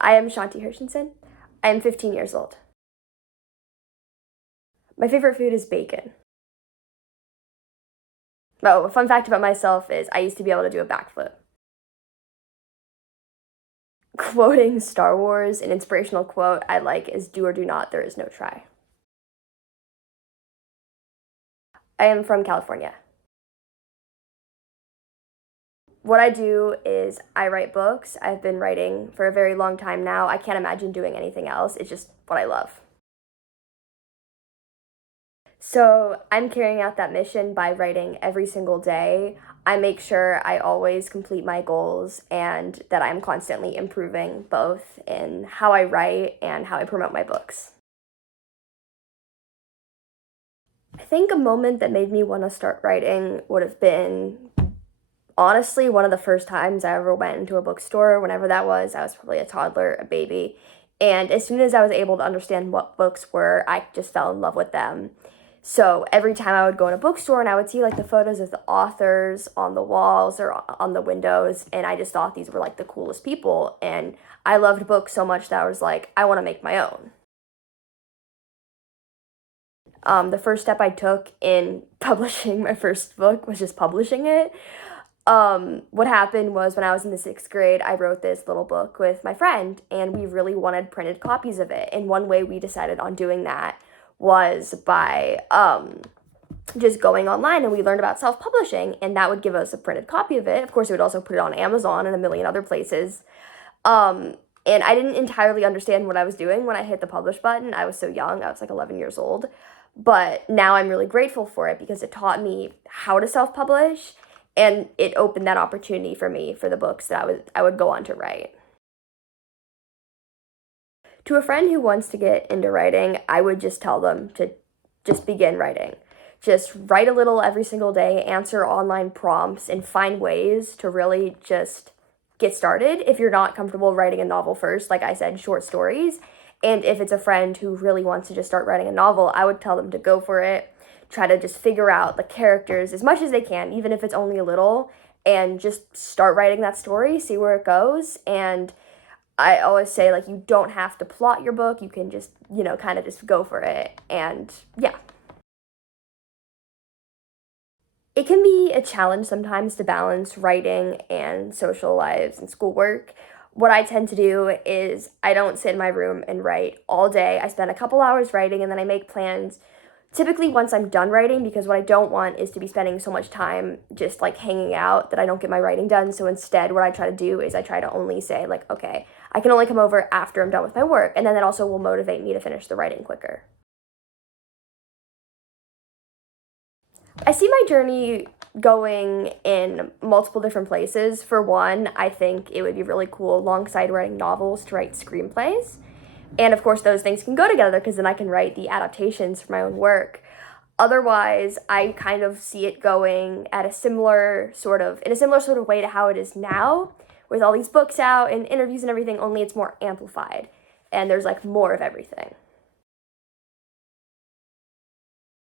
I am Shanti Hershenson. I am 15 years old. My favorite food is bacon. Oh, a fun fact about myself is I used to be able to do a backflip. Quoting Star Wars, an inspirational quote I like is do or do not, there is no try. I am from California. What I do is I write books. I've been writing for a very long time now. I can't imagine doing anything else. It's just what I love. So I'm carrying out that mission by writing every single day. I make sure I always complete my goals and that I'm constantly improving both in how I write and how I promote my books. I think a moment that made me want to start writing would have been honestly one of the first times I ever went into a bookstore. Whenever that was, I was probably a toddler, a baby. And as soon as I was able to understand what books were, I just fell in love with them. So every time I would go in a bookstore and I would see like the photos of the authors on the walls or on the windows, and I just thought these were like the coolest people. And I loved books so much that I was like, I want to make my own. The first step I took in publishing my first book was just publishing it. What happened was when I was in the sixth grade, I wrote this little book with my friend, and we really wanted printed copies of it. And one way we decided on doing that was by just going online, and we learned about self-publishing, and that would give us a printed copy of it. Of course, it would also put it on Amazon and a million other places. And I didn't entirely understand what I was doing when I hit the publish button. I was so young. I was like 11 years old. But now I'm really grateful for it because it taught me how to self-publish, and it opened that opportunity for me for the books that I would go on to write. To a friend who wants to get into writing, I would just tell them to just begin writing. Just write a little every single day, answer online prompts, and find ways to really just get started. If you're not comfortable writing a novel first, like I said, short stories. And if it's a friend who really wants to just start writing a novel, I would tell them to go for it. Try to just figure out the characters as much as they can, even if it's only a little, and just start writing that story, see where it goes. And I always say, like, you don't have to plot your book. You can just, kind of just go for it. And yeah. It can be a challenge sometimes to balance writing and social lives and schoolwork. What I tend to do is I don't sit in my room and write all day. I spend a couple hours writing and then I make plans typically once I'm done writing, because what I don't want is to be spending so much time just like hanging out that I don't get my writing done. So instead, what I try to do is I try to only say like, okay, I can only come over after I'm done with my work. And then that also will motivate me to finish the writing quicker. I see my journey going in multiple different places. For one, I think it would be really cool alongside writing novels to write screenplays. And of course, those things can go together because then I can write the adaptations for my own work. Otherwise, I kind of see it going at in a similar sort of way to how it is now, with all these books out and interviews and everything, only it's more amplified. And there's like more of everything.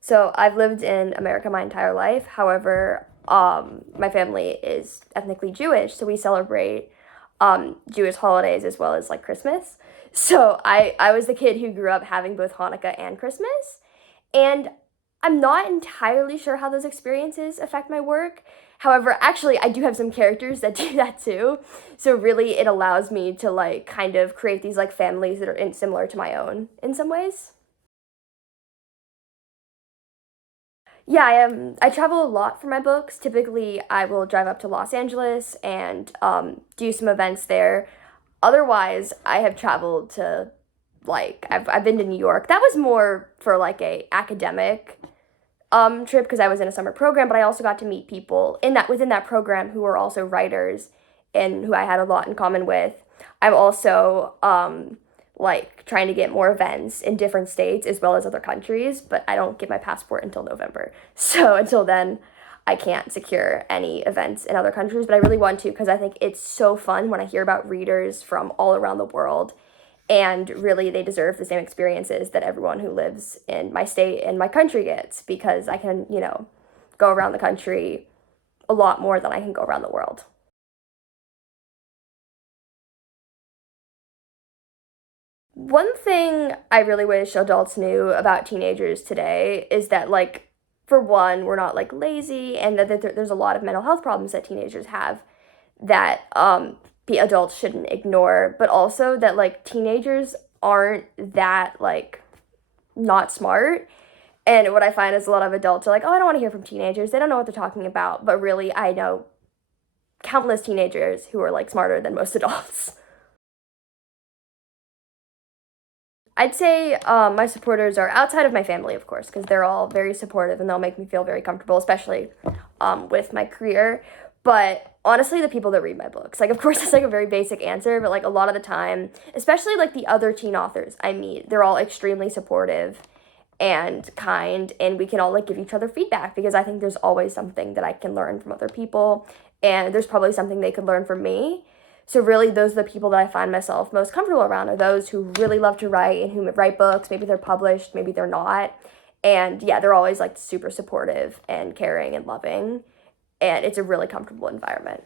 So I've lived in America my entire life. However, my family is ethnically Jewish, so we celebrate Jewish holidays as well as like Christmas. So I was the kid who grew up having both Hanukkah and Christmas. And I'm not entirely sure how those experiences affect my work. However, actually, I do have some characters that do that too. So really, it allows me to like kind of create these like families that are similar to my own in some ways. Yeah, I travel a lot for my books. Typically, I will drive up to Los Angeles and do some events there. Otherwise, I have traveled to like I've been to New York. That was more for like a academic trip because I was in a summer program, but I also got to meet people in that within that program who were also writers and who I had a lot in common with. I'm also like trying to get more events in different states as well as other countries, but I don't get my passport until November. So until then, I can't secure any events in other countries, but I really want to because I think it's so fun when I hear about readers from all around the world. And really, they deserve the same experiences that everyone who lives in my state and my country gets because I can, go around the country a lot more than I can go around the world. One thing I really wish adults knew about teenagers today is that, like, for one, we're not like lazy, and that there's a lot of mental health problems that teenagers have that the adults shouldn't ignore, but also that like teenagers aren't that like not smart. And what I find is a lot of adults are like, oh, I don't want to hear from teenagers. They don't know what they're talking about. But really, I know countless teenagers who are like smarter than most adults. I'd say my supporters are outside of my family, of course, because they're all very supportive and they'll make me feel very comfortable, especially with my career. But honestly, the people that read my books, like, of course, it's like a very basic answer, but like a lot of the time, especially like the other teen authors I meet, they're all extremely supportive and kind, and we can all like give each other feedback because I think there's always something that I can learn from other people, and there's probably something they could learn from me. So really, those are the people that I find myself most comfortable around, are those who really love to write and who write books. Maybe they're published, maybe they're not. And yeah, they're always like super supportive and caring and loving. And it's a really comfortable environment.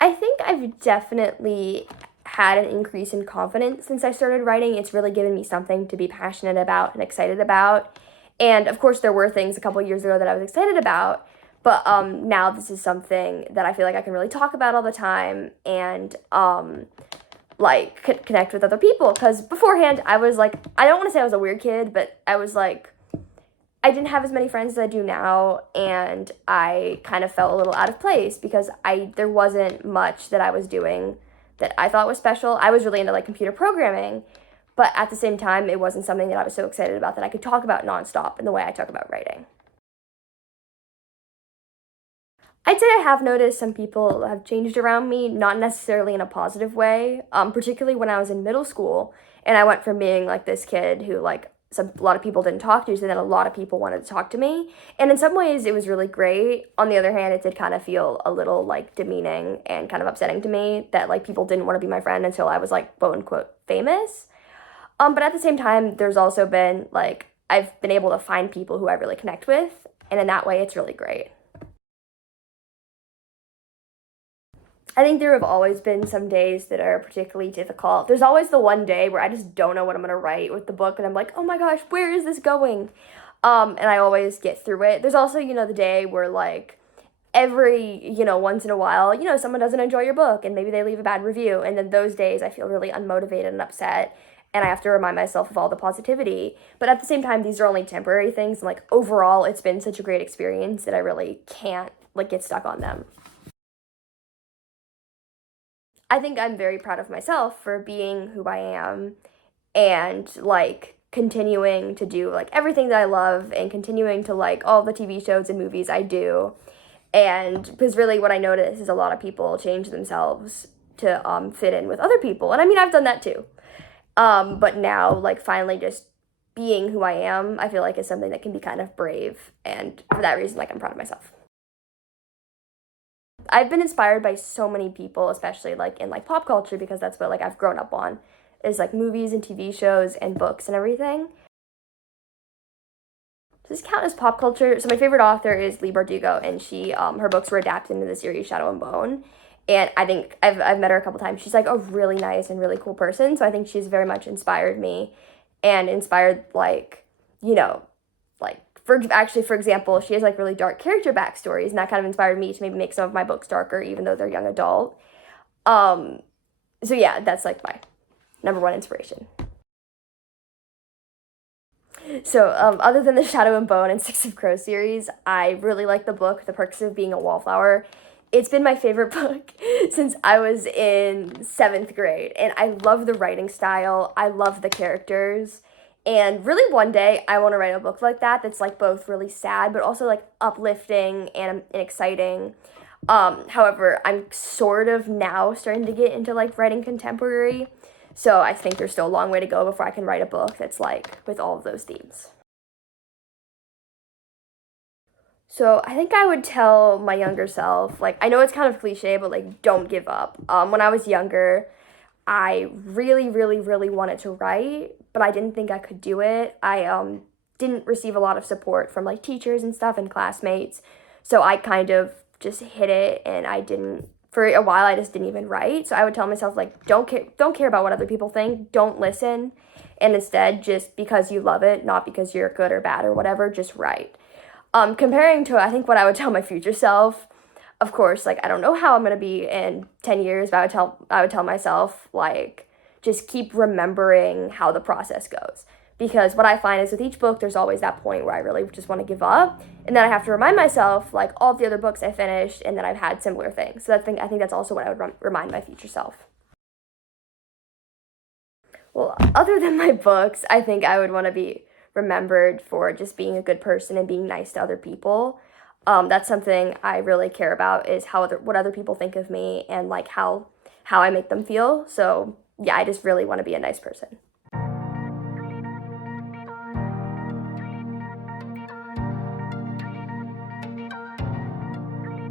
I think I've definitely had an increase in confidence since I started writing. It's really given me something to be passionate about and excited about. And of course, there were things a couple years ago that I was excited about, but now this is something that I feel like I can really talk about all the time and like connect with other people. Because beforehand, I was like, I don't want to say I was a weird kid, but I was like, I didn't have as many friends as I do now, and I kind of felt a little out of place because there wasn't much that I was doing that I thought was special. I was really into like computer programming, but at the same time, it wasn't something that I was so excited about that I could talk about nonstop in the way I talk about writing. I'd say I have noticed some people have changed around me, not necessarily in a positive way, particularly when I was in middle school, and I went from being like this kid who like a lot of people didn't talk to, so then a lot of people wanted to talk to me. And in some ways, it was really great. On the other hand, it did kind of feel a little like demeaning and kind of upsetting to me that like people didn't want to be my friend until I was like quote unquote famous. But at the same time, there's also been like I've been able to find people who I really connect with, and in that way, it's really great. I think there have always been some days that are particularly difficult. There's always the one day where I just don't know what I'm gonna write with the book, and I'm like, oh my gosh, where is this going? And I always get through it. There's also, the day where like every, once in a while, someone doesn't enjoy your book and maybe they leave a bad review. And then those days I feel really unmotivated and upset. And I have to remind myself of all the positivity. But at the same time, these are only temporary things. And like overall, it's been such a great experience that I really can't like get stuck on them. I think I'm very proud of myself for being who I am and like continuing to do like everything that I love and continuing to like all the TV shows and movies I do. And because really what I notice is a lot of people change themselves to fit in with other people. And I mean, I've done that too. But now like finally just being who I am, I feel like is something that can be kind of brave. And for that reason, like I'm proud of myself. I've been inspired by so many people, especially like in like pop culture, because that's what like I've grown up on, is like movies and TV shows and books and everything. Does this count as pop culture? So my favorite author is Leigh Bardugo, and she her books were adapted into the series Shadow and Bone. And I think I've met her a couple times. She's like a really nice and really cool person. So I think she's very much inspired me and inspired like, like for example, she has like really dark character backstories, and that kind of inspired me to maybe make some of my books darker, even though they're young adult. Um, so yeah, that's like my number one inspiration. So other than the Shadow and Bone and Six of Crows series, I really like the book The Perks of Being a Wallflower. It's been my favorite book since I was in seventh grade, and I love the writing style. I love the characters. And really, one day, I want to write a book like that that's like both really sad, but also like uplifting and exciting. However, I'm sort of now starting to get into like writing contemporary. So I think there's still a long way to go before I can write a book that's like with all of those themes. So I think I would tell my younger self, like, I know it's kind of cliche, but like, don't give up. When I was younger, I really, really, really wanted to write, but I didn't think I could do it. I didn't receive a lot of support from like teachers and stuff and classmates. So I kind of just hit it and I didn't for a while I just didn't even write. So I would tell myself like don't care about what other people think, don't listen, and instead just because you love it, not because you're good or bad or whatever, just write. Comparing to I think what I would tell my future self, of course, like I don't know how I'm gonna be in 10 years, but I would tell myself like just keep remembering how the process goes. Because what I find is with each book, there's always that point where I really just want to give up, and then I have to remind myself like all of the other books I finished, and then I've had similar things. So I think that's also what I would remind my future self. Well, other than my books, I think I would want to be remembered for just being a good person and being nice to other people. That's something I really care about is what other people think of me and like how I make them feel. So yeah, I just really want to be a nice person.